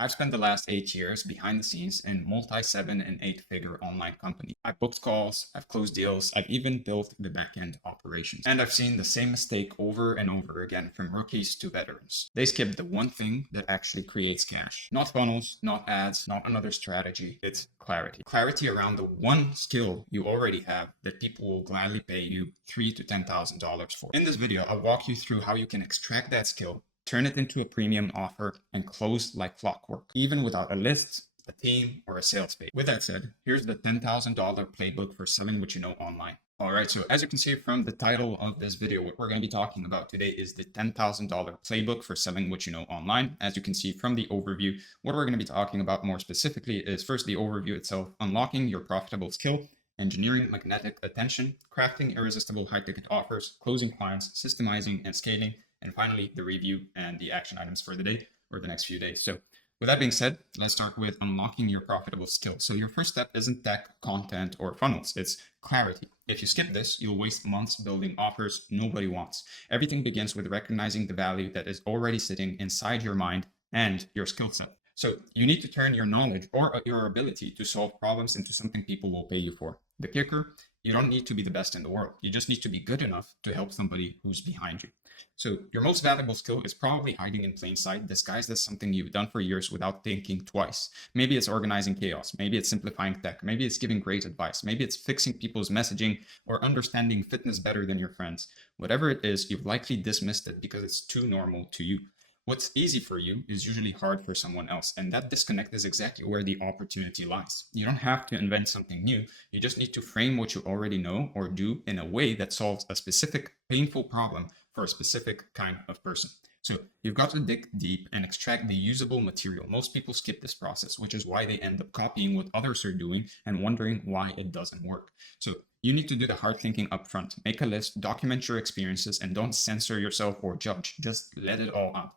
I've spent the last 8 years behind the scenes in multi-7 and 8-figure online companies. I've booked calls, I've closed deals, I've even built the back-end operations. And I've seen the same mistake over and over again from rookies to veterans. They skip the one thing that actually creates cash. Not funnels, not ads, not another strategy. It's clarity. Clarity around the one skill you already have that people will gladly pay you $3,000 to $10,000 for. In this video, I'll walk you through how you can extract that skill, turn it into a premium offer, and close like clockwork, even without a list, a team, or a sales page. With that said, here's the $10,000 playbook for selling what you know online. All right, so as you can see from the title of this video, what we're going to be talking about today is the $10,000 playbook for selling what you know online. As you can see from the overview, what we're going to be talking about more specifically is first the overview itself, unlocking your profitable skill, engineering magnetic attention, crafting irresistible high-ticket offers, closing clients, systemizing and scaling, and finally the review and the action items for the day or the next few days. So with that being said, let's start with unlocking your profitable skill. So your first step isn't tech, content, or funnels. It's clarity. If you skip this, you'll waste months building offers nobody wants. Everything begins with recognizing the value that is already sitting inside your mind and your skill set. So you need to turn your knowledge or your ability to solve problems into something people will pay you for. The kicker, you don't need to be the best in the world. You just need to be good enough to help somebody who's behind you. So your most valuable skill is probably hiding in plain sight, disguised as something you've done for years without thinking twice. Maybe it's organizing chaos. Maybe it's simplifying tech. Maybe it's giving great advice. Maybe it's fixing people's messaging or understanding fitness better than your friends. Whatever it is, you've likely dismissed it because it's too normal to you. What's easy for you is usually hard for someone else, and that disconnect is exactly where the opportunity lies. You don't have to invent something new. You just need to frame what you already know or do in a way that solves a specific painful problem for a specific kind of person. So you've got to dig deep and extract the usable material. Most people skip this process, which is why they end up copying what others are doing and wondering why it doesn't work. So you need to do the hard thinking up front. Make a list, document your experiences, and don't censor yourself or judge. Just let it all out.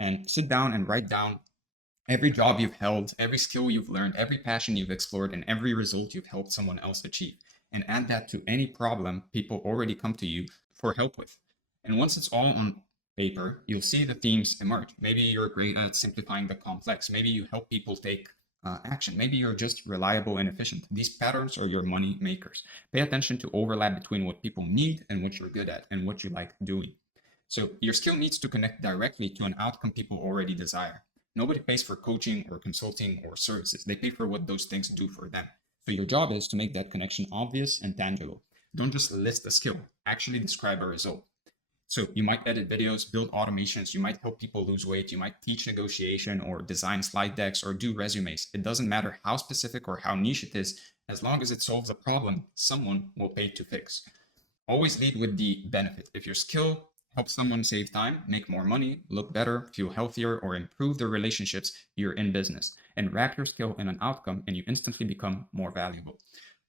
And sit down and write down every job you've held, every skill you've learned, every passion you've explored, and every result you've helped someone else achieve. And add that to any problem people already come to you for help with. And once it's all on paper, you'll see the themes emerge. Maybe you're great at simplifying the complex. Maybe you help people take action. Maybe you're just reliable and efficient. These patterns are your money makers. Pay attention to overlap between what people need and what you're good at and what you like doing. So your skill needs to connect directly to an outcome people already desire. Nobody pays for coaching or consulting or services. They pay for what those things do for them. So your job is to make that connection obvious and tangible. Don't just list a skill, actually describe a result. So you might edit videos, build automations, you might help people lose weight, you might teach negotiation or design slide decks or do resumes. It doesn't matter how specific or how niche it is, as long as it solves a problem someone will pay to fix. Always lead with the benefit. If your skill helps someone save time, make more money, look better, feel healthier, or improve their relationships, you're in business. And wrap your skill in an outcome and you instantly become more valuable.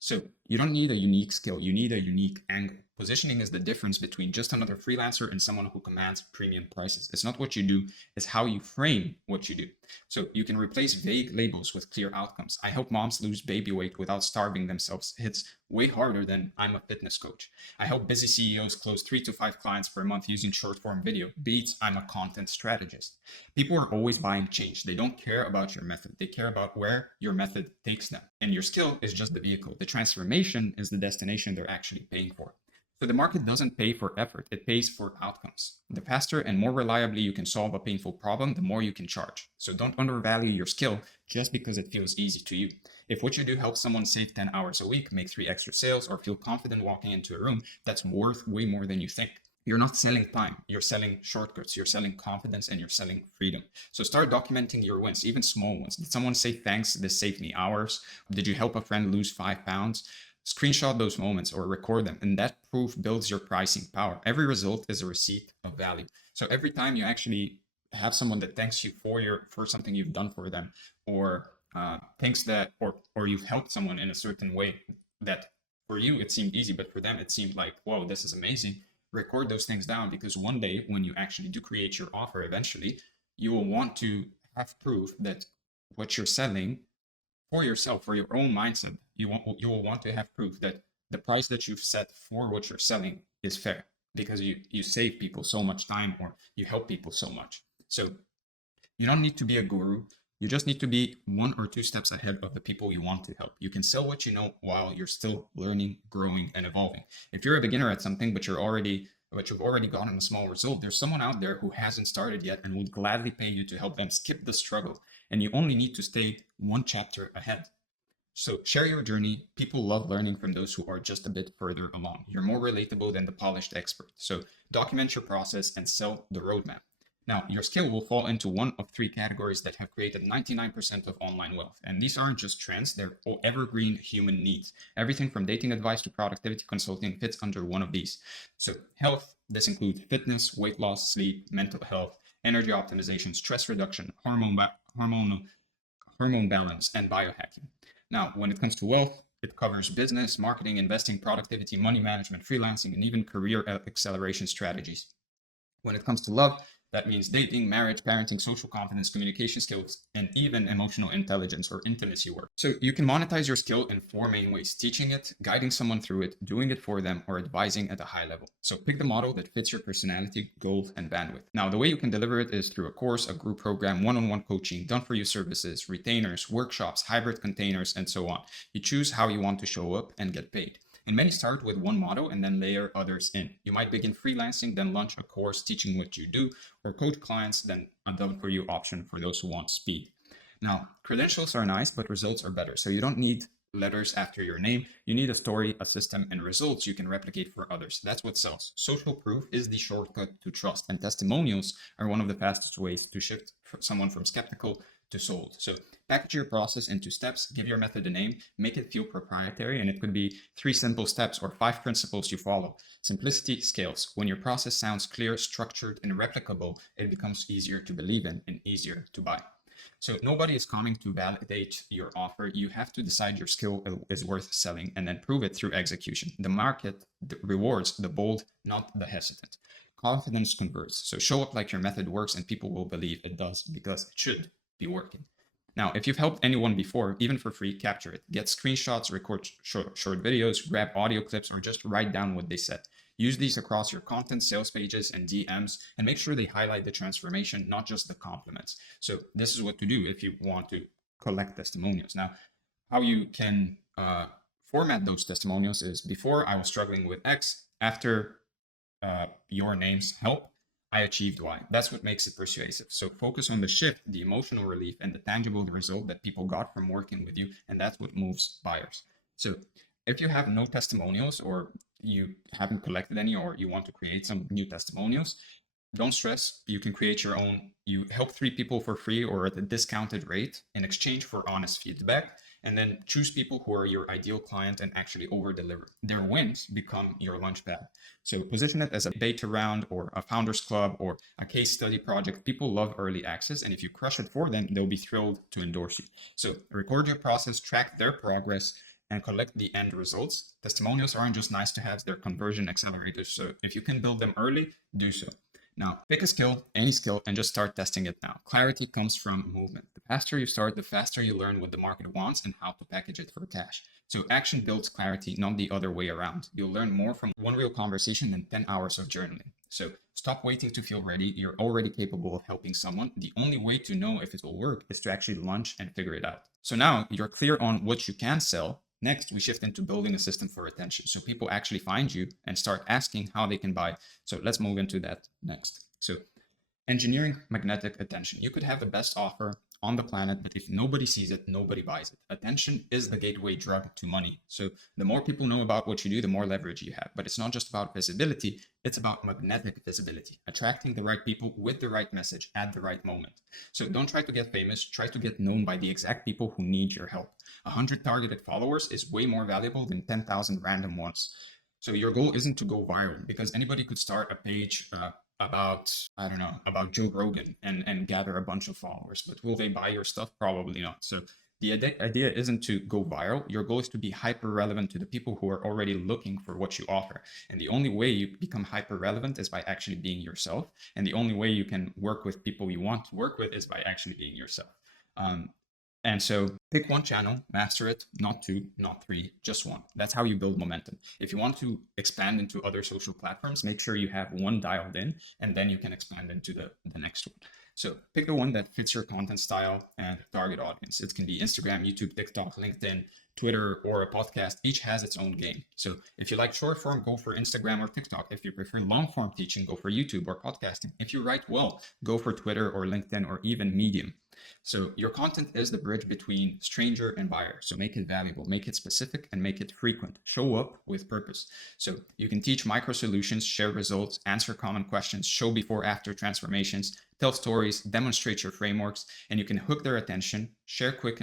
So you don't need a unique skill, you need a unique angle. Positioning is the difference between just another freelancer and someone who commands premium prices. It's not what you do, it's how you frame what you do. So you can replace vague labels with clear outcomes. I help moms lose baby weight without starving themselves. Hits way harder than I'm a fitness coach. I help busy CEOs close 3 to 5 clients per month using short form video. Beats I'm a content strategist. People are always buying change. They don't care about your method. They care about where your method takes them. And your skill is just the vehicle. The transformation is the destination they're actually paying for. So the market doesn't pay for effort, it pays for outcomes. The faster and more reliably you can solve a painful problem, the more you can charge. So don't undervalue your skill just because it feels easy to you. If what you do helps someone save 10 hours a week, make 3 extra sales, or feel confident walking into a room, that's worth way more than you think. You're not selling time, you're selling shortcuts, you're selling confidence, and you're selling freedom. So start documenting your wins, even small ones. Did someone say, thanks, this saved me hours? Did you help a friend lose 5 pounds? Screenshot those moments or record them, and that proof builds your pricing power. Every result is a receipt of value. So every time you actually have someone that thanks you for something you've done for them, or thinks that, or you've helped someone in a certain way that for you it seemed easy, but for them it seemed like, whoa, this is amazing. Record those things down, because one day when you actually do create your offer, eventually you will want to have proof that what you're selling for yourself, for your own mindset, you will want to have proof that the price that you've set for what you're selling is fair, because you save people so much time or you help people so much. So you don't need to be a guru. You just need to be 1 or 2 steps ahead of the people you want to help. You can sell what you know while you're still learning, growing, and evolving. If you're a beginner at something, but you've already gotten a small result, there's someone out there who hasn't started yet and would gladly pay you to help them skip the struggle. And you only need to stay 1 chapter ahead. So share your journey. People love learning from those who are just a bit further along. You're more relatable than the polished expert. So document your process and sell the roadmap. Now, your skill will fall into one of 3 categories that have created 99% of online wealth. And these aren't just trends, they're evergreen human needs. Everything from dating advice to productivity consulting fits under one of these. So health, this includes fitness, weight loss, sleep, mental health, energy optimization, stress reduction, hormone balance, and biohacking. Now, when it comes to wealth, it covers business, marketing, investing, productivity, money management, freelancing, and even career acceleration strategies. When it comes to love, that means dating, marriage, parenting, social confidence, communication skills, and even emotional intelligence or intimacy work. So you can monetize your skill in 4 main ways: teaching it, guiding someone through it, doing it for them, or advising at a high level. So pick the model that fits your personality, goals, and bandwidth. Now, the way you can deliver it is through a course, a group program, one-on-one coaching, done-for-you services, retainers, workshops, hybrid containers, and so on. You choose how you want to show up and get paid. And many start with one model and then layer others in. You might begin freelancing, then launch a course teaching what you do, or coach clients, then a done-for-you option for those who want speed. Now, credentials are nice, but results are better. So you don't need letters after your name. You need a story, a system, and results you can replicate for others. That's what sells. Social proof is the shortcut to trust, and testimonials are one of the fastest ways to shift someone from skeptical to sold. So package your process into steps, give your method a name, make it feel proprietary, and it could be 3 simple steps or 5 principles you follow. Simplicity scales. When your process sounds clear, structured, and replicable, it becomes easier to believe in and easier to buy. So nobody is coming to validate your offer. You have to decide your skill is worth selling and then prove it through execution. The market rewards the bold, not the hesitant. Confidence converts. So show up like your method works and people will believe it does because it should be working. Now, if you've helped anyone before, even for free, capture it. Get screenshots, record short videos, grab audio clips, or just write down what they said. Use these across your content, sales pages, and DMs, and make sure they highlight the transformation, not just the compliments. So this is what to do if you want to collect testimonials. Now, how you can format those testimonials is: before I was struggling with X, after your name's help, I achieved Y. That's what makes it persuasive. So focus on the shift, the emotional relief, and the tangible result that people got from working with you. And that's what moves buyers. So if you have no testimonials, or you haven't collected any, or you want to create some new testimonials, don't stress. You can create your own. You help 3 people for free or at a discounted rate in exchange for honest feedback. And then choose people who are your ideal client and actually over deliver. Their wins become your launchpad. So position it as a beta round or a founders club or a case study project. People love early access, and if you crush it for them, they'll be thrilled to endorse you. So record your process, track their progress, and collect the end results. Testimonials aren't just nice to have, they're conversion accelerators. So if you can build them early, do so. Now, pick a skill, any skill, and just start testing it now. Clarity comes from movement. The faster you start, the faster you learn what the market wants and how to package it for cash. So action builds clarity, not the other way around. You'll learn more from one real conversation than 10 hours of journaling. So stop waiting to feel ready. You're already capable of helping someone. The only way to know if it will work is to actually launch and figure it out. So now you're clear on what you can sell. Next, we shift into building a system for retention. So people actually find you and start asking how they can buy. So let's move into that next. So engineering magnetic attention. You could have the best offer on the planet, but if nobody sees it, nobody buys it. Attention is the gateway drug to money. So the more people know about what you do, the more leverage you have. But it's not just about visibility, it's about magnetic visibility, attracting the right people with the right message at the right moment. So don't try to get famous, try to get known by the exact people who need your help. 100 targeted followers is way more valuable than 10,000 random ones. So your goal isn't to go viral, because anybody could start a page about Joe Rogan and gather a bunch of followers, but will they buy your stuff? Probably not. So the idea isn't to go viral. Your goal is to be hyper relevant to the people who are already looking for what you offer. And the only way you become hyper relevant is by actually being yourself. And the only way you can work with people you want to work with is by actually being yourself. And so pick one channel, master it, not 2, not 3, just 1. That's how you build momentum. If you want to expand into other social platforms, make sure you have one dialed in, and then you can expand into the next one. So pick the one that fits your content style and target audience. It can be Instagram, YouTube, TikTok, LinkedIn, Twitter, or a podcast. Each has its own game. So if you like short form, go for Instagram or TikTok. If you prefer long form teaching, go for YouTube or podcasting. If you write well, go for Twitter or LinkedIn or even Medium. So your content is the bridge between stranger and buyer. So make it valuable, make it specific, and make it frequent. Show up with purpose. So you can teach micro solutions, share results, answer common questions, show before after transformations, tell stories, demonstrate your frameworks, and you can hook their attention, share quick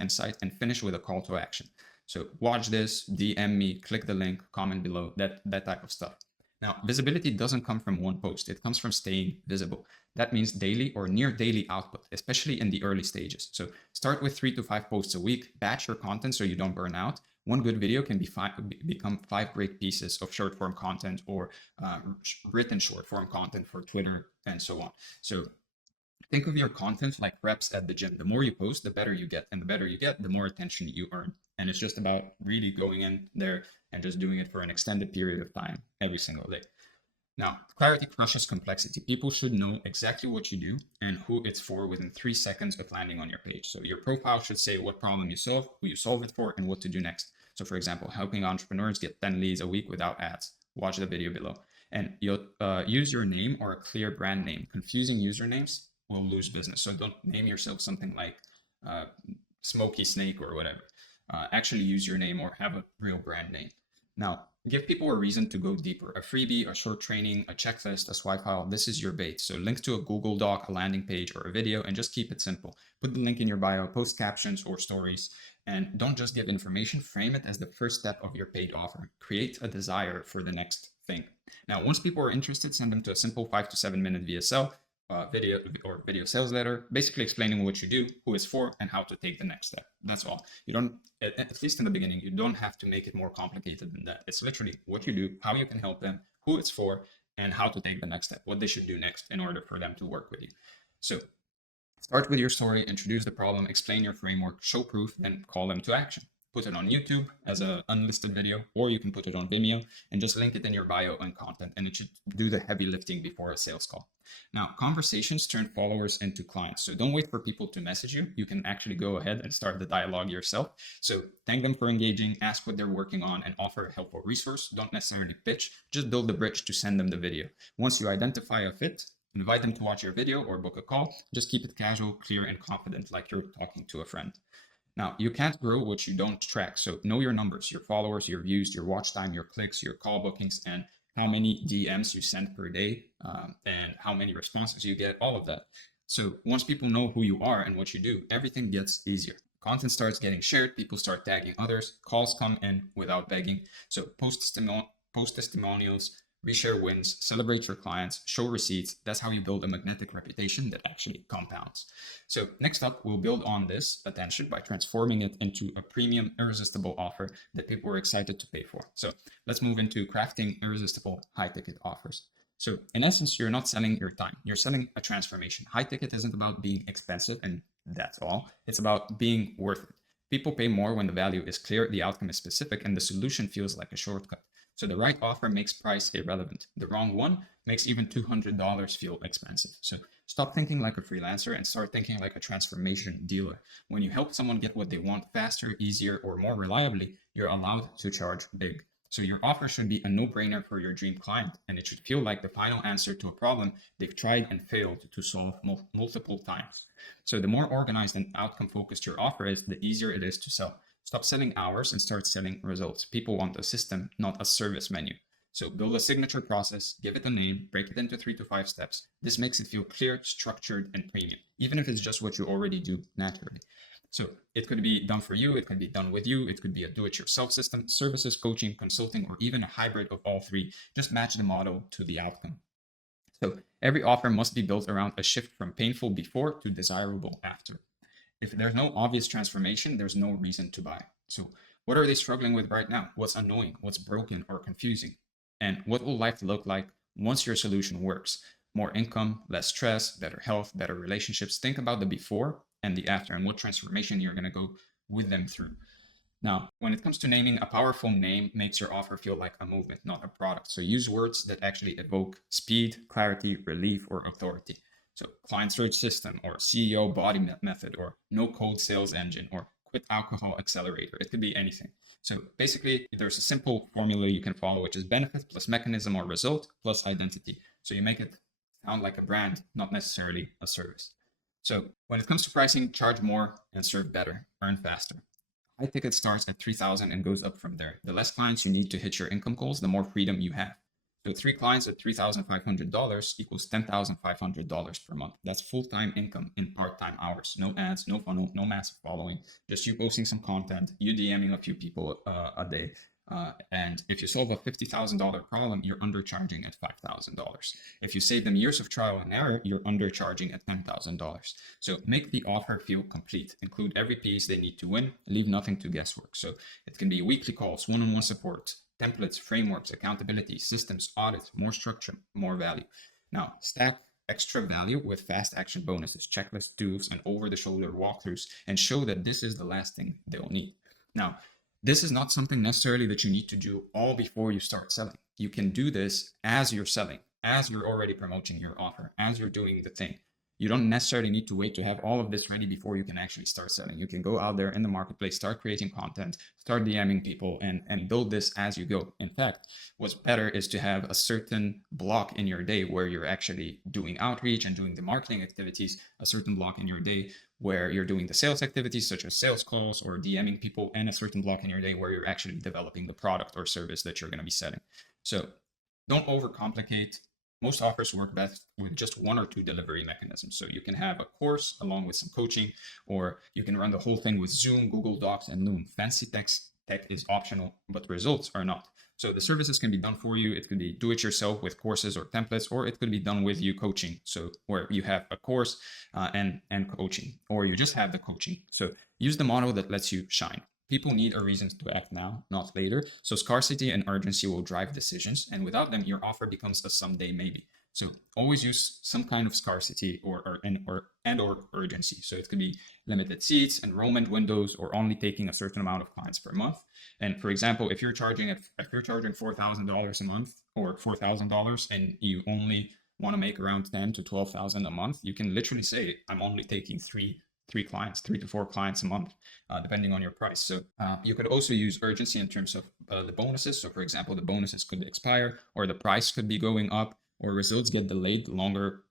insight, and finish with a call to action. So watch this, DM me, click the link, comment below, that type of stuff. Now, visibility doesn't come from one post. It comes from staying visible. That means daily or near daily output, especially in the early stages. So start with 3 to 5 posts a week, batch your content so you don't burn out. One good video can become 5 great pieces of short form content or written short form content for Twitter and so on. So think of your content like reps at the gym. The more you post, the better you get. And the better you get, the more attention you earn. And it's just about really going in there and just doing it for an extended period of time every single day. Now, clarity crushes complexity. People should know exactly what you do and who it's for within 3 seconds of landing on your page. So your profile should say what problem you solve, who you solve it for, and what to do next. So for example, helping entrepreneurs get 10 leads a week without ads. Watch the video below. And you'll use your name or a clear brand name. Confusing usernames will lose business. So don't name yourself something like Smoky Snake or whatever. Actually use your name or have a real brand name. Now, give people a reason to go deeper. A freebie, a short training, a checklist, a swipe file. This is your bait. So link to a Google Doc, a landing page, or a video, and just keep it simple. Put the link in your bio, post captions or stories, and don't just give information. Frame it as the first step of your paid offer. Create a desire for the next thing. Now, once people are interested, send them to a simple 5 to 7 minute VSL, video sales letter, basically explaining what you do, who it's for, and how to take the next step. That's all. You don't, at least in the beginning, you don't have to make it more complicated than that. It's literally what you do, how you can help them, who it's for, and how to take the next step, what they should do next in order for them to work with you. So start with your story, introduce the problem, explain your framework, show proof, then call them to action. Put it on YouTube as an unlisted video, or you can put it on Vimeo and just link it in your bio and content, and it should do the heavy lifting before a sales call. Now, conversations turn followers into clients. So don't wait for people to message you. You can actually go ahead and start the dialogue yourself. So thank them for engaging, ask what they're working on, and offer a helpful resource. Don't necessarily pitch, just build the bridge to send them the video. Once you identify a fit, invite them to watch your video or book a call. Just keep it casual, clear, and confident, like you're talking to a friend. Now, you can't grow what you don't track. So know your numbers, your followers, your views, your watch time, your clicks, your call bookings, and how many DMs you send per day, and how many responses you get, all of that. So once people know who you are and what you do, everything gets easier. Content starts getting shared, people start tagging others, calls come in without begging. So post testimonials, reshare wins, celebrate your clients, show receipts. That's how you build a magnetic reputation that actually compounds. So next up, we'll build on this attention by transforming it into a premium, irresistible offer that people are excited to pay for. So let's move into crafting irresistible high-ticket offers. So in essence, you're not selling your time. You're selling a transformation. High ticket isn't about being expensive, and that's all. It's about being worth it. People pay more when the value is clear, the outcome is specific, and the solution feels like a shortcut. So the right offer makes price irrelevant. The wrong one makes even $200 feel expensive. So stop thinking like a freelancer and start thinking like a transformation dealer. When you help someone get what they want faster, easier, or more reliably, you're allowed to charge big. So your offer should be a no-brainer for your dream client, and it should feel like the final answer to a problem they've tried and failed to solve multiple times. So the more organized and outcome-focused your offer is, the easier it is to sell. Stop selling hours and start selling results. People want a system, not a service menu. So build a signature process, give it a name, break it into 3 to 5 steps. This makes it feel clear, structured, and premium, even if it's just what you already do naturally. So it could be done for you, it could be done with you, it could be a do-it-yourself system, services, coaching, consulting, or even a hybrid of all three. Just match the model to the outcome. So every offer must be built around a shift from painful before to desirable after. If there's no obvious transformation, there's no reason to buy. So what are they struggling with right now? What's annoying? What's broken or confusing? And what will life look like once your solution works? More income, less stress, better health, better relationships. Think about the before and the after and what transformation you're going to go with them through. Now, when it comes to naming, a powerful name makes your offer feel like a movement, not a product. So use words that actually evoke speed, clarity, relief, or authority. So client search system, or CEO body method, or no code sales engine, or quit alcohol accelerator. It could be anything. So basically, there's a simple formula you can follow, which is benefit plus mechanism or result plus identity. So you make it sound like a brand, not necessarily a service. So when it comes to pricing, charge more and serve better, earn faster. High ticket starts at 3,000 and goes up from there. The less clients you need to hit your income goals, the more freedom you have. So 3 clients at $3,500 equals $10,500 per month. That's full-time income in part-time hours. No ads, no funnel, no massive following. Just you posting some content, you DMing a few people a day. And if you solve a $50,000 problem, you're undercharging at $5,000. If you save them years of trial and error, you're undercharging at $10,000. So make the offer feel complete. Include every piece they need to win. Leave nothing to guesswork. So it can be weekly calls, one-on-one support, templates, frameworks, accountability, systems, audits, more structure, more value. Now, stack extra value with fast action bonuses, checklists, tools, and over-the-shoulder walkthroughs, and show that this is the last thing they'll need. Now, this is not something necessarily that you need to do all before you start selling. You can do this as you're selling, as you're already promoting your offer, as you're doing the thing. You don't necessarily need to wait to have all of this ready before you can actually start selling. You can go out there in the marketplace, start creating content, start DMing people, and build this as you go. In fact, what's better is to have a certain block in your day where you're actually doing outreach and doing the marketing activities, a certain block in your day where you're doing the sales activities such as sales calls or DMing people, and a certain block in your day where you're actually developing the product or service that you're going to be selling. So don't overcomplicate. Most offers work best with just 1 or 2 delivery mechanisms. So you can have a course along with some coaching, or you can run the whole thing with Zoom, Google Docs, and Loom. Fancy tech is optional, but results are not. So the services can be done for you. It could be do it yourself with courses or templates, or it could be done with you coaching. So where you have a course and coaching, or you just have the coaching. So use the model that lets you shine. People need a reason to act now, not later. So scarcity and urgency will drive decisions. And without them, your offer becomes a someday maybe. So always use some kind of scarcity or urgency. So it could be limited seats, enrollment windows, or only taking a certain amount of clients per month. And for example, if you're charging $4,000 a month or $4,000 and you only want to make around 10 to 12,000 a month, you can literally say, I'm only taking three to 4 clients a month, depending on your price. So you could also use urgency in terms of the bonuses. So for example, the bonuses could expire, or the price could be going up, or results get delayed the longer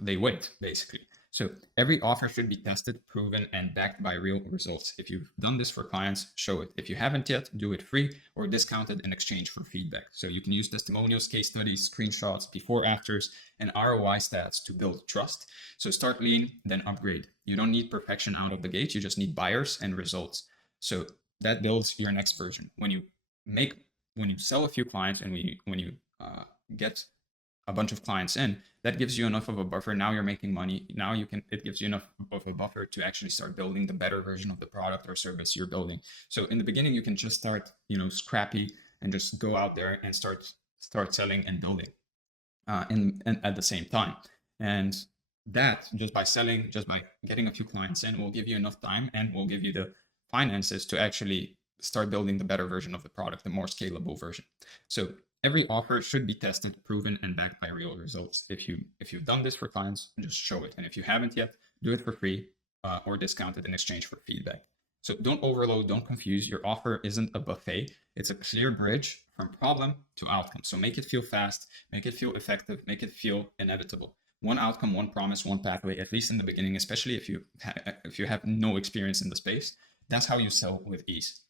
they wait, basically. So every offer should be tested, proven, and backed by real results. If you've done this for clients, show it. If you haven't yet, do it free or discounted in exchange for feedback. So you can use testimonials, case studies, screenshots, before, afters, and ROI stats to build trust. So start lean, then upgrade. You don't need perfection out of the gate. You just need buyers and results. So that builds your next version. When you sell a few clients and when you get a bunch of clients in, that gives you enough of a buffer. Now you're making money. Now it gives you enough of a buffer to actually start building the better version of the product or service you're building. So in the beginning, you can just start, scrappy and just go out there and start selling and building and at the same time. And that just by getting a few clients in will give you enough time and will give you the finances to actually start building the better version of the product, the more scalable version. So every offer should be tested, proven, and backed by real results. If you've done this for clients, just show it. And if you haven't yet, do it for free or discounted in exchange for feedback. So don't overload, don't confuse. Your offer isn't a buffet. It's a clear bridge from problem to outcome. So make it feel fast, make it feel effective, make it feel inevitable. One outcome, one promise, one pathway, at least in the beginning, especially if you have no experience in the space. That's how you sell with ease.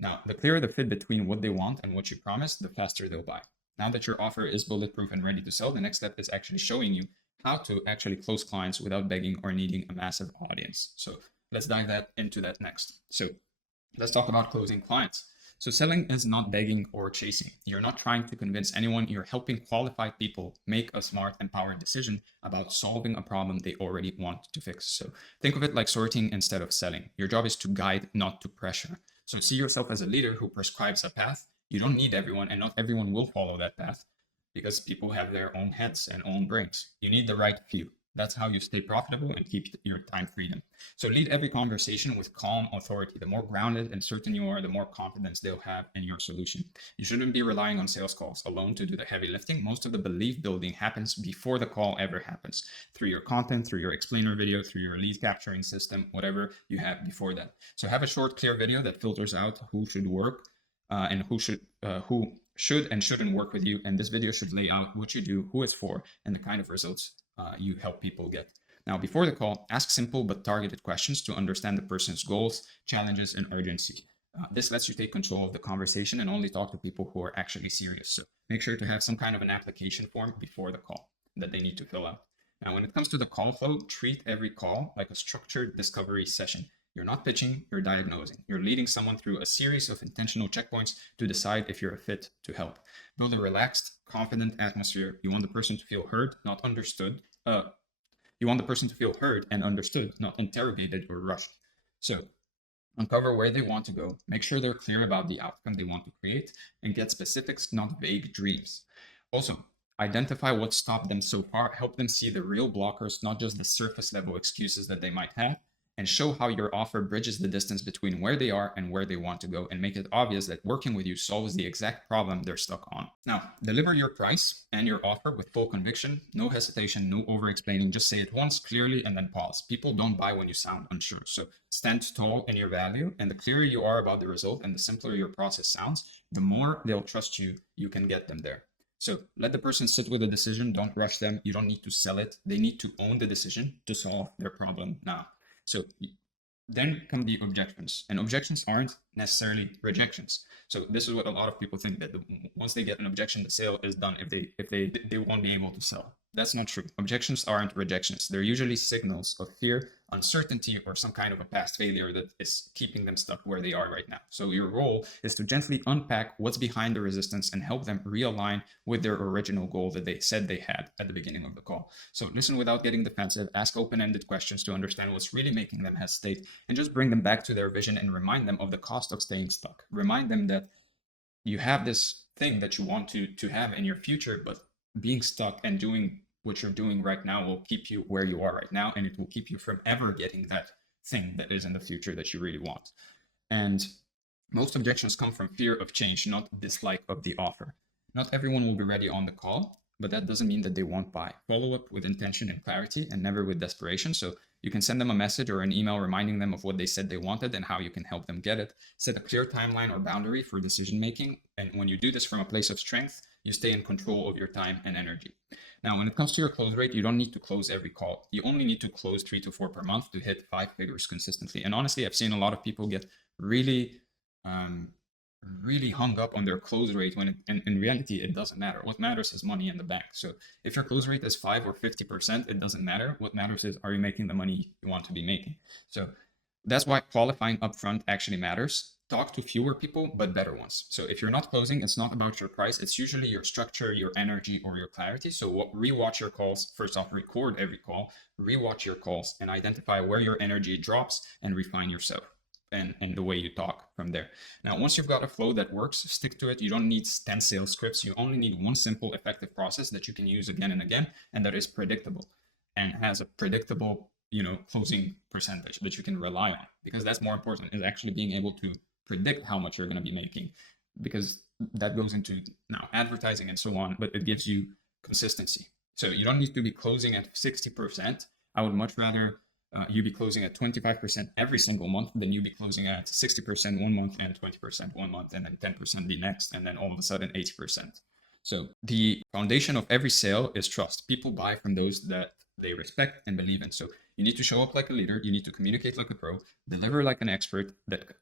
Now, the clearer the fit between what they want and what you promised, the faster they'll buy. Now that your offer is bulletproof and ready to sell, the next step is actually showing you how to actually close clients without begging or needing a massive audience. So let's dive into that next. So let's talk about closing clients. So selling is not begging or chasing. You're not trying to convince anyone. You're helping qualified people make a smart, empowered decision about solving a problem they already want to fix. So think of it like sorting instead of selling. Your job is to guide, not to pressure. So see yourself as a leader who prescribes a path. You don't need everyone, and not everyone will follow that path because people have their own heads and own brains. You need the right few. That's how you stay profitable and keep your time freedom. So lead every conversation with calm authority. The more grounded and certain you are, the more confidence they'll have in your solution. You shouldn't be relying on sales calls alone to do the heavy lifting. Most of the belief building happens before the call ever happens, through your content, through your explainer video, through your lead capturing system, whatever you have before that. So have a short, clear video that filters out who should work and who should and shouldn't work with you. And this video should lay out what you do, who it's for, and the kind of results you help people get. Now, before the call, ask simple but targeted questions to understand the person's goals, challenges, and urgency. This lets you take control of the conversation and only talk to people who are actually serious. So make sure to have some kind of an application form before the call that they need to fill out. Now, when it comes to the call flow, treat every call like a structured discovery session. You're not pitching, you're diagnosing. You're leading someone through a series of intentional checkpoints to decide if you're a fit to help. Build a relaxed, confident atmosphere. You want the person to feel heard, not understood. You want the person to feel heard and understood, not interrogated or rushed. So uncover where they want to go, make sure they're clear about the outcome they want to create, and get specifics, not vague dreams. Also, identify what stopped them so far, help them see the real blockers, not just the surface level excuses that they might have, and show how your offer bridges the distance between where they are and where they want to go, and make it obvious that working with you solves the exact problem they're stuck on. Now, deliver your price and your offer with full conviction, no hesitation, no over-explaining. Just say it once clearly and then pause. People don't buy when you sound unsure. So stand tall in your value, and the clearer you are about the result and the simpler your process sounds, the more they'll trust you, you can get them there. So let the person sit with the decision. Don't rush them. You don't need to sell it. They need to own the decision to solve their problem now. So then come the objections, and objections aren't necessarily rejections. So this is what a lot of people think, that once they get an objection, the sale is done if they won't be able to sell. That's not true. Objections aren't rejections. They're usually signals of fear, uncertainty, or some kind of a past failure that is keeping them stuck where they are right now. So your role is to gently unpack what's behind the resistance and help them realign with their original goal that they said they had at the beginning of the call. So listen without getting defensive, ask open-ended questions to understand what's really making them hesitate, and just bring them back to their vision and remind them of the cost of staying stuck. Remind them that you have this thing that you want to have in your future, but being stuck and doing what you're doing right now will keep you where you are right now, and it will keep you from ever getting that thing that is in the future that you really want. And most objections come from fear of change, not dislike of the offer. Not everyone will be ready on the call, but that doesn't mean that they won't buy. Follow up with intention and clarity, and never with desperation. So you can send them a message or an email reminding them of what they said they wanted and how you can help them get it. Set a clear timeline or boundary for decision making. And when you do this from a place of strength, you stay in control of your time and energy. Now, when it comes to your close rate, you don't need to close every call. You only need to close 3 to 4 per month to hit 5 figures consistently. And honestly, I've seen a lot of people get really hung up on their close rate when in reality, it doesn't matter. What matters is money in the bank. So if your close rate is 5 or 50%, it doesn't matter. What matters is, are you making the money you want to be making? So that's why qualifying upfront actually matters. Talk to fewer people, but better ones. So if you're not closing, it's not about your price. It's usually your structure, your energy, or your clarity. So rewatch your calls. First off, record every call, rewatch your calls, and identify where your energy drops and refine yourself and the way you talk from there. Now, once you've got a flow that works, stick to it. You don't need 10 sales scripts. You only need one simple, effective process that you can use again and again, and that is predictable and has a predictable, closing percentage that you can rely on, because that's more important, is actually being able to predict how much you're going to be making, because that goes into now advertising and so on, but it gives you consistency. So you don't need to be closing at 60%. I would much rather you be closing at 25% every single month than you be closing at 60% one month and 20% one month and then 10% the next, and then all of a sudden 80%. So the foundation of every sale is trust. People buy from those that they respect and believe in. So you need to show up like a leader. You need to communicate like a pro, deliver like an expert,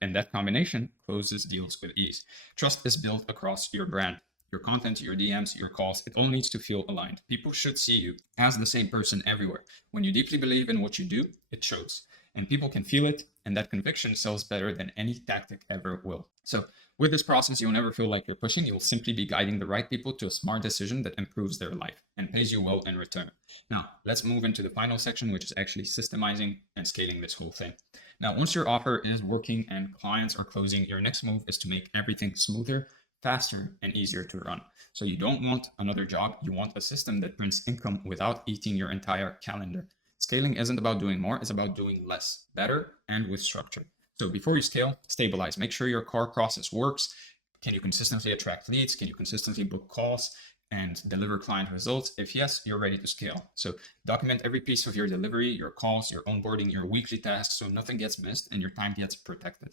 and that combination closes deals with ease. Trust is built across your brand, your content, your DMs, your calls. It all needs to feel aligned. People should see you as the same person everywhere. When you deeply believe in what you do, it shows. And people can feel it, and that conviction sells better than any tactic ever will. So with this process, you'll never feel like you're pushing. You will simply be guiding the right people to a smart decision that improves their life and pays you well in return. Now, let's move into the final section, which is actually systemizing and scaling this whole thing. Now, once your offer is working and clients are closing, your next move is to make everything smoother, faster and easier to run. So you don't want another job. You want a system that prints income without eating your entire calendar. Scaling isn't about doing more, it's about doing less, better, and with structure. So before you scale, stabilize. Make sure your core process works. Can you consistently attract leads? Can you consistently book calls and deliver client results? If yes, you're ready to scale. So document every piece of your delivery, your calls, your onboarding, your weekly tasks, so nothing gets missed and your time gets protected.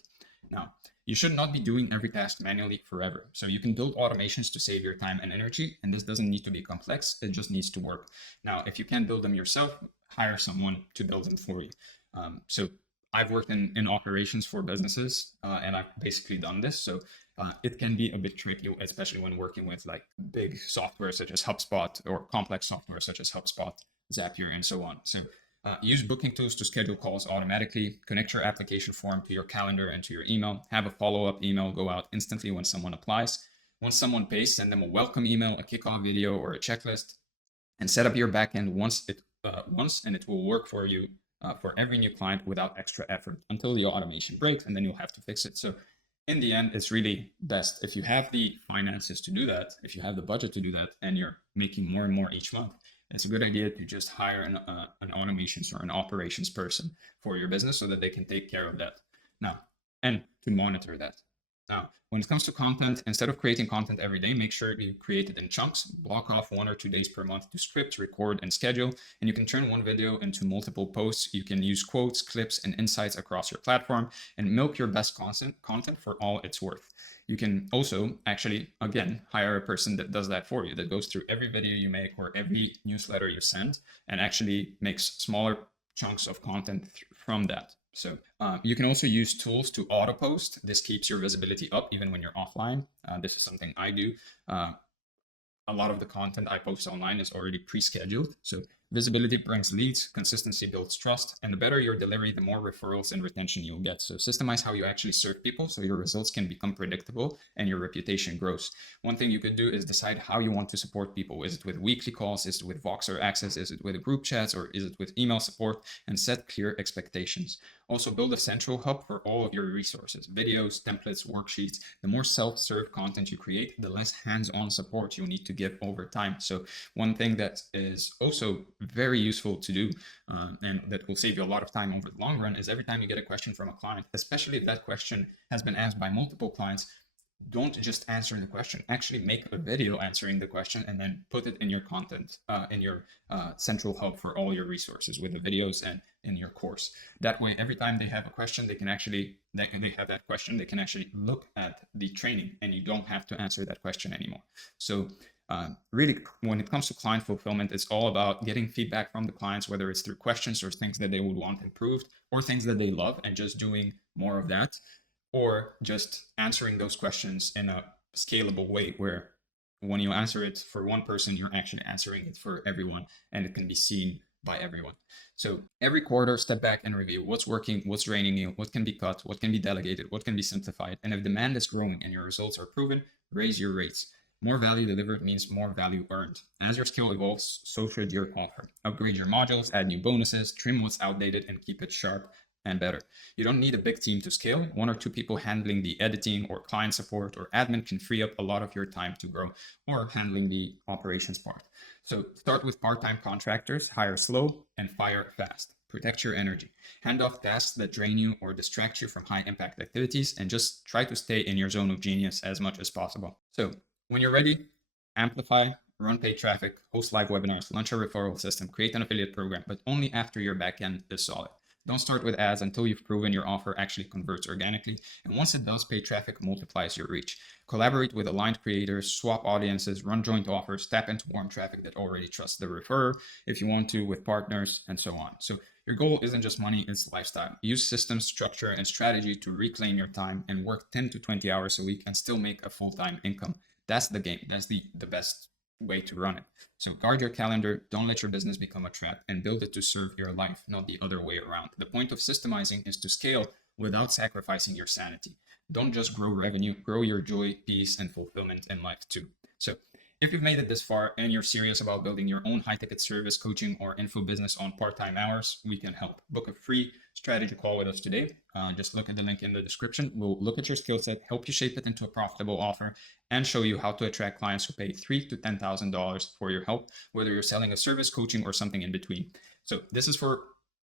Now, you should not be doing every task manually forever. So you can build automations to save your time and energy, and this doesn't need to be complex, it just needs to work. Now, if you can't build them yourself, hire someone to build them for you. So I've worked in operations for businesses, and I've basically done this. So it can be a bit tricky, especially when working with like big software such as HubSpot or complex software such as HubSpot, Zapier, and so on. So use booking tools to schedule calls automatically. Connect your application form to your calendar and to your email. Have a follow-up email go out instantly when someone applies. Once someone pays, send them a welcome email, a kickoff video, or a checklist, and set up your backend once, and it will work for you for every new client without extra effort until the automation breaks, and then you'll have to fix it. So in the end, it's really best if you have the finances to do that, if you have the budget to do that, and you're making more and more each month. It's a good idea to just hire an automations or an operations person for your business so that they can take care of that now and to monitor that. Now, when it comes to content, instead of creating content every day, make sure you create it in chunks. Block off 1 or 2 days per month to script, record, and schedule. And you can turn one video into multiple posts. You can use quotes, clips, and insights across your platform and milk your best content for all it's worth. You can also actually, again, hire a person that does that for you, that goes through every video you make or every newsletter you send and actually makes smaller chunks of content from that. So you can also use tools to auto post. This keeps your visibility up even when you're offline. This is something I do. A lot of the content I post online is already pre-scheduled. So visibility brings leads, consistency builds trust, and the better your delivery, the more referrals and retention you'll get. So systemize how you actually serve people so your results can become predictable and your reputation grows. One thing you could do is decide how you want to support people. Is it with weekly calls? Is it with Voxer access? Is it with group chats? Or is it with email support? And set clear expectations. Also build a central hub for all of your resources, videos, templates, worksheets. The more self-serve content you create, the less hands-on support you'll need to give over time. So one thing that is also very useful to do and that will save you a lot of time over the long run is every time you get a question from a client, especially if that question has been asked by multiple clients, don't just answer the question. Actually make a video answering the question and then put it in your content, in your central hub for all your resources with the videos and in your course. That way, every time they have a question, they can actually look at the training and you don't have to answer that question anymore. So really, when it comes to client fulfillment, it's all about getting feedback from the clients, whether it's through questions or things that they would want improved or things that they love and just doing more of that, or just answering those questions in a scalable way where when you answer it for one person, you're actually answering it for everyone and it can be seen by everyone. So every quarter, step back and review what's working, what's draining you, what can be cut, what can be delegated, what can be simplified. And if demand is growing and your results are proven, raise your rates. More value delivered means more value earned. As your skill evolves, so should your offer. Upgrade your modules, add new bonuses, trim what's outdated, and keep it sharp and better. You don't need a big team to scale. 1 or 2 people handling the editing or client support or admin can free up a lot of your time to grow, or handling the operations part. So start with part-time contractors, hire slow and fire fast. Protect your energy. Hand off tasks that drain you or distract you from high-impact activities, and just try to stay in your zone of genius as much as possible. So when you're ready, amplify, run paid traffic, host live webinars, launch a referral system, create an affiliate program, but only after your backend is solid. Don't start with ads until you've proven your offer actually converts organically. And once it does, paid traffic multiplies your reach. Collaborate with aligned creators, swap audiences, run joint offers, tap into warm traffic that already trusts the referrer if you want to, with partners, and so on. So your goal isn't just money, it's lifestyle. Use systems, structure, and strategy to reclaim your time and work 10 to 20 hours a week and still make a full-time income. That's the game. That's the best way to run it. So guard your calendar, don't let your business become a trap, and build it to serve your life, not the other way around. The point of systemizing is to scale without sacrificing your sanity. Don't just grow revenue, grow your joy, peace, and fulfillment in life too. So if you've made it this far and you're serious about building your own high-ticket service, coaching, or info business on part-time hours, we can help. Book a free strategy call with us today, just look at the link in the description. We'll look at your skill set, help you shape it into a profitable offer, and show you how to attract clients who pay $3,000 to $10,000 for your help, whether you're selling a service, coaching, or something in between. So this is for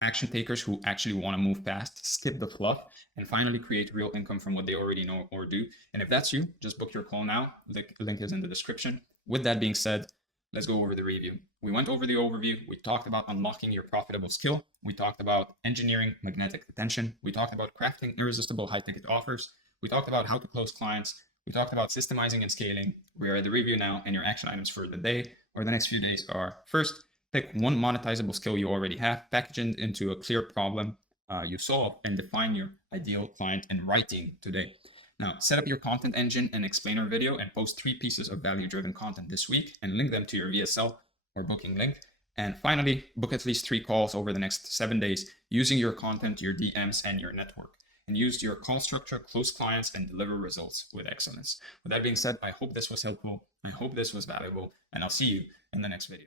action takers who actually want to move fast, skip the fluff, and finally create real income from what they already know or do. And if that's you, just book your call now. The link is in the description. With that being said, let's go over the review. We went over the overview. We talked about unlocking your profitable skill. We talked about engineering magnetic attention. We talked about crafting irresistible high-ticket offers. We talked about how to close clients. We talked about systemizing and scaling. We are at the review now, and your action items for the day or the next few days are: first, pick one monetizable skill you already have, package it into a clear problem you solve, and define your ideal client in writing today. Now, set up your content engine and explainer video and post 3 pieces of value-driven content this week and link them to your VSL or booking link. And finally, book at least 3 calls over the next 7 days using your content, your DMs, and your network. And use your call structure, close clients, and deliver results with excellence. With that being said, I hope this was helpful. I hope this was valuable, and I'll see you in the next video.